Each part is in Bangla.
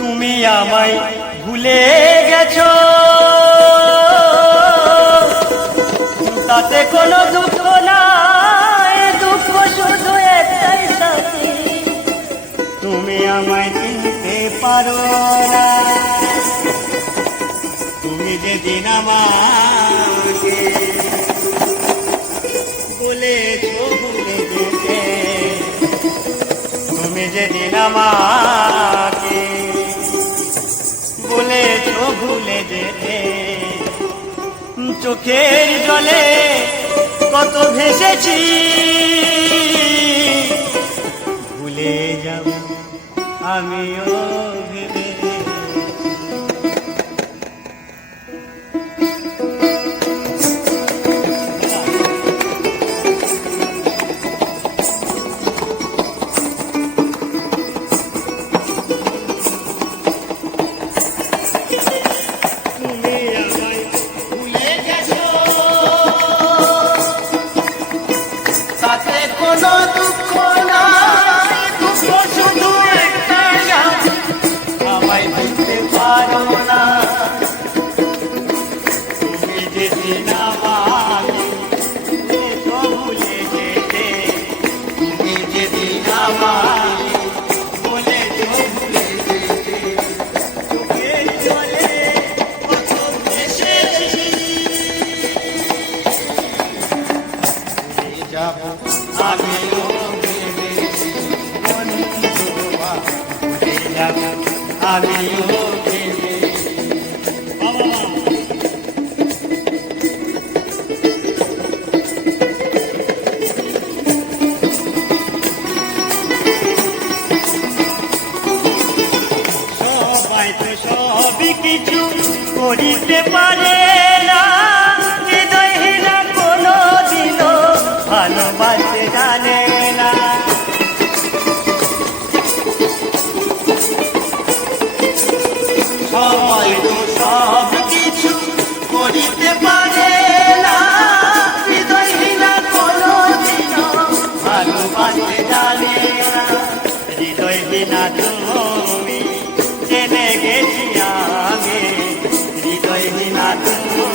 তুমি আমায় ভুলে গেছো, তাতে কোনো দুঃখ নাই, দুঃখ শুধু একটাই সাথী, তুমি আমায় চিনতে পারো না। তুমি যেদিন আমাকে বলেছো ভুলে যেতে, তুমি যেদিন আমাকে বলেছো ভুলে যেতে, চোখের জলে কত ভেসেছি, ভুলে যাব আমিও ভেবে। তাতে কোনো দুঃখ নাই, দুঃখ শুধু একটাই, আমায় বুঝতে পারো না। তুমি যেদিন আমাকে বলেছো ভুলে যেতে, তুমি যেদিন আমাকে বলেছো ভুলে যেতে, চোখের জলে কত ভেসেছি, ভুলে যাব আমিও ভেবেছি, বন্ধুরা ভুলে যাব আমিও ভেবেছি। সবাই তো সবই কিছু করিতে পারে না, হৃদয়হীনা কোনো দিনও ভালোবাসতে জানে না। সবাই তো সব কিছু করিতে পারে না, হৃদয়হীনা কোনো দিনও ভালোবাসতে জানে না। হৃদয়হীনা তুমি জেনে গেছি আগে, হৃদয়হীনা তুমি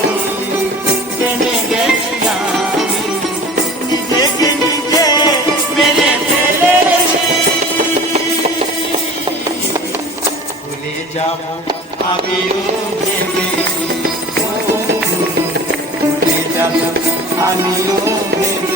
জেনে গেছি আমি, নিজেকে নিজে মেরে ফেলেছি, ভুলে যাব আমিও ভেবেছি, ভুলে যাব আমিও ভেবেছি।